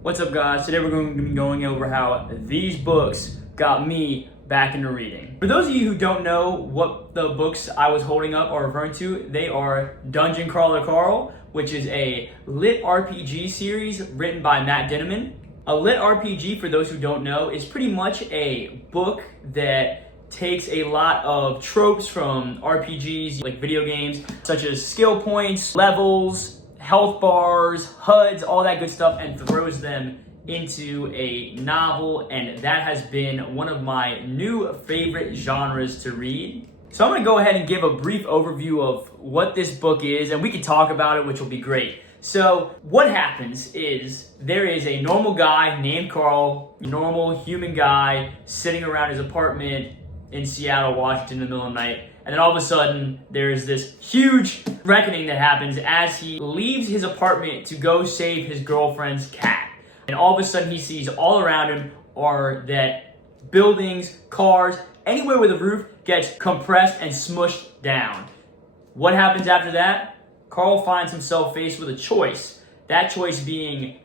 What's up, guys? Today we're going to be going over how these books got me back into reading. For those of you who don't know what the books I was holding up are referring to, they are Dungeon Crawler Carl, which is a lit RPG series written by Matt Dinniman. A lit RPG, for those who don't know, is pretty much a book that takes a lot of tropes from RPGs, like video games, such as skill points, levels, health bars, HUDs, all that good stuff, and throws them into a novel, and that has been one of my new favorite genres to read. So I'm going to go ahead and give a brief overview of what this book is, and we can talk about it, which will be great. So what happens is there is a normal guy named Carl, normal human guy, sitting around his apartment in Seattle, Washington in the middle of the night. And then all of a sudden, there's this huge reckoning that happens as he leaves his apartment to go save his girlfriend's cat. And all of a sudden, he sees all around him are that buildings, cars, anywhere with a roof gets compressed and smushed down. What happens after that? Carl finds himself faced with a choice. That choice being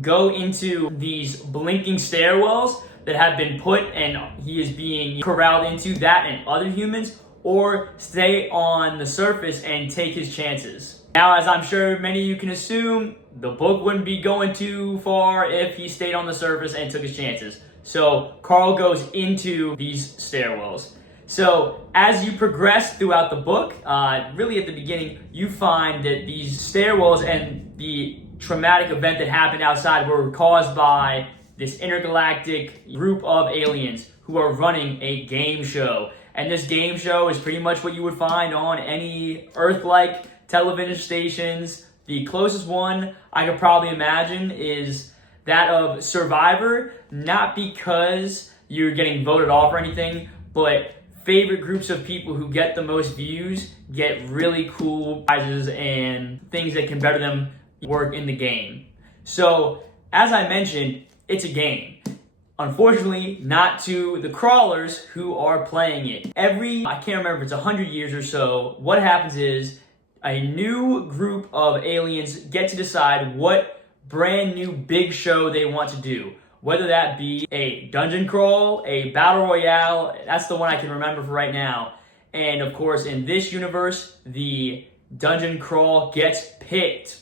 go into these blinking stairwells that have been put and he is being corralled into, that and other humans, or stay on the surface and take his chances. Now, as I'm sure many of you can assume, the book wouldn't be going too far if he stayed on the surface and took his chances. So Carl goes into these stairwells. So as you progress throughout the book, really at the beginning, you find that these stairwells and the traumatic event that happened outside were caused by this intergalactic group of aliens who are running a game show. And this game show is pretty much what you would find on any Earth-like television stations. The closest one I could probably imagine is that of Survivor, not because you're getting voted off or anything, but favorite groups of people who get the most views get really cool prizes and things that can better them work in the game. So, as I mentioned, it's a game. Unfortunately, not to the crawlers who are playing it. I can't remember if it's 100 years or so, what happens is a new group of aliens get to decide what brand new big show they want to do. Whether that be a dungeon crawl, a battle royale, that's the one I can remember for right now. And of course, in this universe, the dungeon crawl gets picked.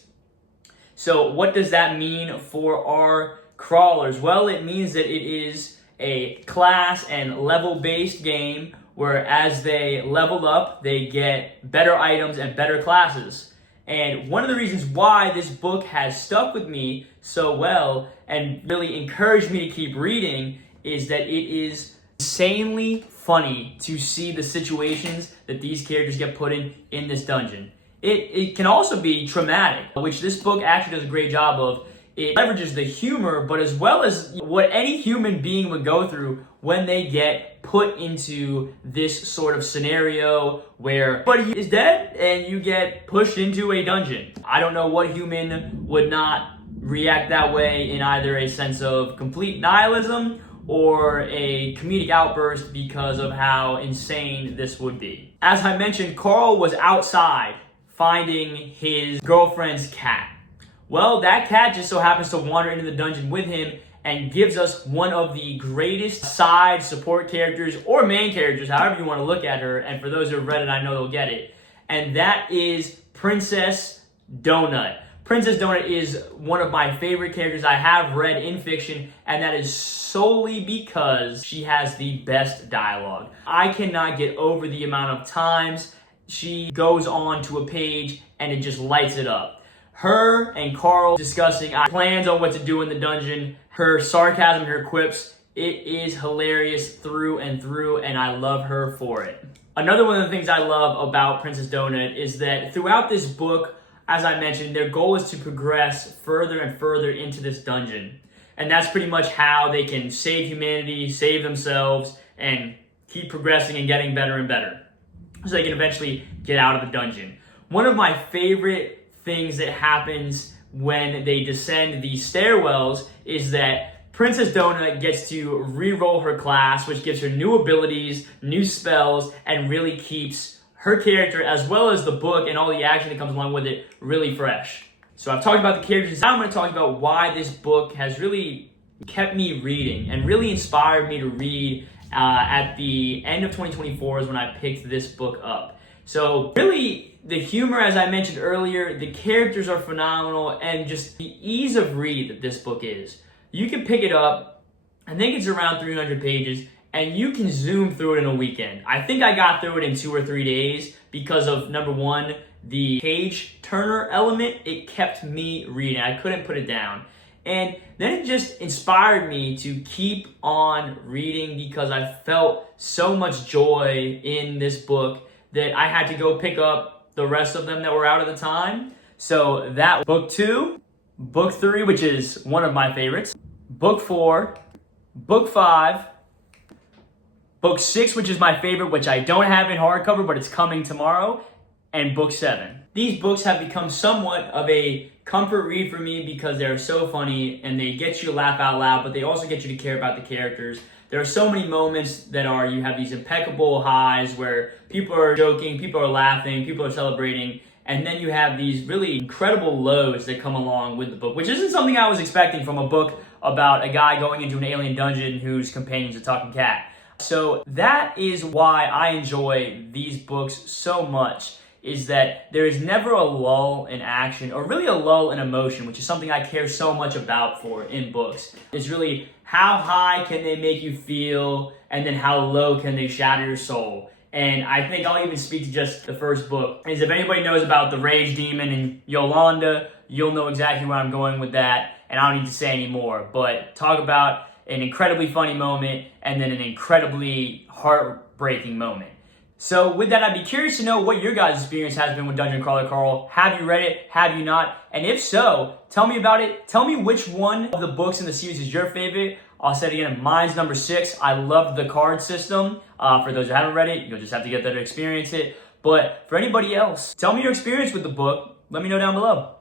So what does that mean for our crawlers? Well, it means that it is a class and level-based game where as they level up, they get better items and better classes. And one of the reasons why this book has stuck with me so well and really encouraged me to keep reading is that it is insanely funny to see the situations that these characters get put in this dungeon. It can also be traumatic, which this book actually does a great job of. It leverages the humor, but as well as what any human being would go through when they get put into this sort of scenario where everybody is dead and you get pushed into a dungeon. I don't know what human would not react that way in either a sense of complete nihilism or a comedic outburst because of how insane this would be. As I mentioned, Carl was outside finding his girlfriend's cat. Well, that cat just so happens to wander into the dungeon with him and gives us one of the greatest side support characters or main characters, however you want to look at her. And for those who have read it, I know they'll get it. And that is Princess Donut. Princess Donut is one of my favorite characters I have read in fiction, and that is solely because she has the best dialogue. I cannot get over the amount of times she goes on to a page and it just lights it up. Her and Carl discussing plans on what to do in the dungeon, her sarcasm, her quips, it is hilarious through and through, and I love her for it. Another one of the things I love about Princess Donut is that throughout this book, as I mentioned, their goal is to progress further and further into this dungeon. And that's pretty much how they can save humanity, save themselves, and keep progressing and getting better and better, so they can eventually get out of the dungeon. One of my favorite things that happens when they descend these stairwells is that Princess Donut gets to re-roll her class, which gives her new abilities, new spells, and really keeps her character, as well as the book and all the action that comes along with it, really fresh. So I've talked about the characters. Now I'm going to talk about why this book has really kept me reading and really inspired me to read at the end of 2024 is when I picked this book up. So really, the humor, as I mentioned earlier, the characters are phenomenal, and just the ease of read that this book is. You can pick it up, I think it's around 300 pages, and you can zoom through it in a weekend. I think I got through it in 2 or 3 days because of, number one, the page turner element. It kept me reading. I couldn't put it down. And then it just inspired me to keep on reading because I felt so much joy in this book that I had to go pick up the rest of them that were out at the time. So that book 2, book 3, which is one of my favorites, book 4, book 5, book 6, which is my favorite, which I don't have in hardcover, but it's coming tomorrow, and book 7. These books have become somewhat of a comfort read for me because they're so funny and they get you to laugh out loud, but they also get you to care about the characters. There are so many moments that you have these impeccable highs where people are joking, people are laughing, people are celebrating, and then you have these really incredible lows that come along with the book, which isn't something I was expecting from a book about a guy going into an alien dungeon whose companion's a talking cat. So that is why I enjoy these books so much, is that there is never a lull in action or really a lull in emotion, which is something I care so much about in books. It's really how high can they make you feel, and then how low can they shatter your soul. And I think I'll even speak to just the first book. Is if anybody knows about the Rage Demon and Yolanda, you'll know exactly where I'm going with that, and I don't need to say any more. But talk about an incredibly funny moment and then an incredibly heartbreaking moment. So with that, I'd be curious to know what your guys' experience has been with Dungeon Crawler Carl. Have you read it? Have you not? And if so, tell me about it. Tell me which one of the books in the series is your favorite. I'll say it again, mine's number 6. I love the card system. For those who haven't read it, you'll just have to get there to experience it. But for anybody else, tell me your experience with the book. Let me know down below.